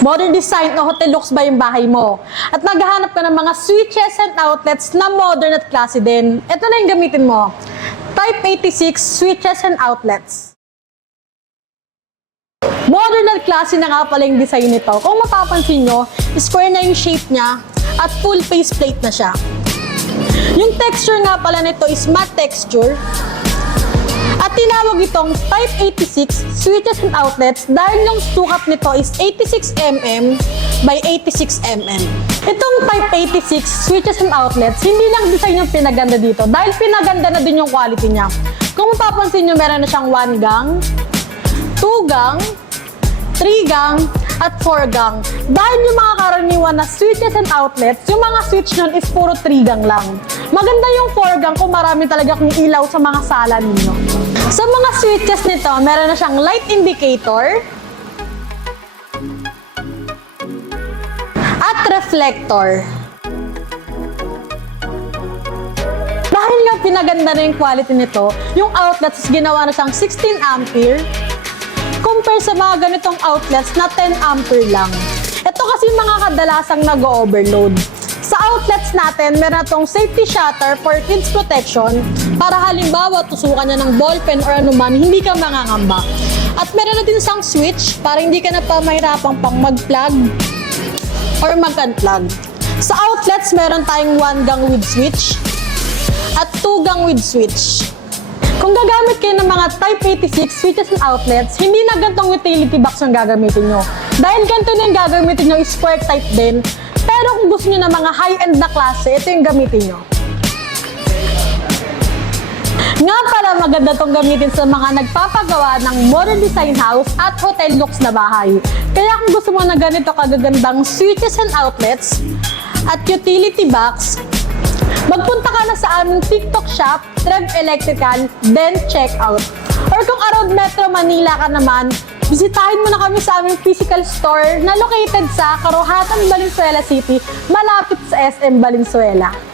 Modern design o hotel looks ba yung bahay mo? At naghahanap ka ng mga switches and outlets na modern at classy din. Ito na yung gamitin mo. Type 86 switches and outlets. Modern at classy na nga pala yung design nito. Kung mapapansin nyo, square na yung shape niya at full face plate na siya. Yung texture nga pala nito is matte texture. At tinawag itong Type 86 switches and outlets dahil yung sukat nito is 86mm by 86mm. Itong Type 86 switches and outlets, hindi lang design yung pinaganda dito dahil pinaganda na din yung quality niya. Kung mapapansin nyo, meron na siyang 1 gang, 2 gang, 3 gang, at 4 gang. Dahil yung mga karaniwan na switches and outlets, yung mga switch nun is puro 3 gang lang. Maganda yung 4 gang kung marami talaga kung ilaw sa mga sala ninyo. Sa mga switches nito, meron na siyang light indicator at reflector. Dahil nga pinaganda na yung quality nito, yung outlets is ginawa na siyang 16 ampere compare sa mga ganitong outlets na 10 ampere lang. Ito kasi mga kadalasang nag-overload. Sa outlets natin, meron itong safety shutter for kids protection para halimbawa tusukan niya ng ballpen or anuman, hindi ka mangangamba. At meron na din isang switch para hindi ka na pa mahirapang pang mag-plug or mag-unplug. Sa outlets, meron tayong 1 gang with switch at 2 gang with switch. Kung gagamit kayo ng mga Type 86 switches and outlets, hindi na gantong utility box ang gagamitin nyo. Dahil ganito na yung gagamitin nyo, square type din. Pero kung gusto nyo ng mga high-end na klase, ito yung gamitin nyo. Nga pala maganda itong gamitin sa mga nagpapagawa ng modern design house at hotel looks na bahay. Kaya kung gusto mo na ganito kagagandang switches and outlets at utility box, magpunta ka na sa aming TikTok shop, Trev Electrical, then check out. Or kung around Metro Manila ka naman, bisitahin mo na kami sa aming physical store na located sa Karuhatan, Valenzuela City, malapit sa SM Valenzuela.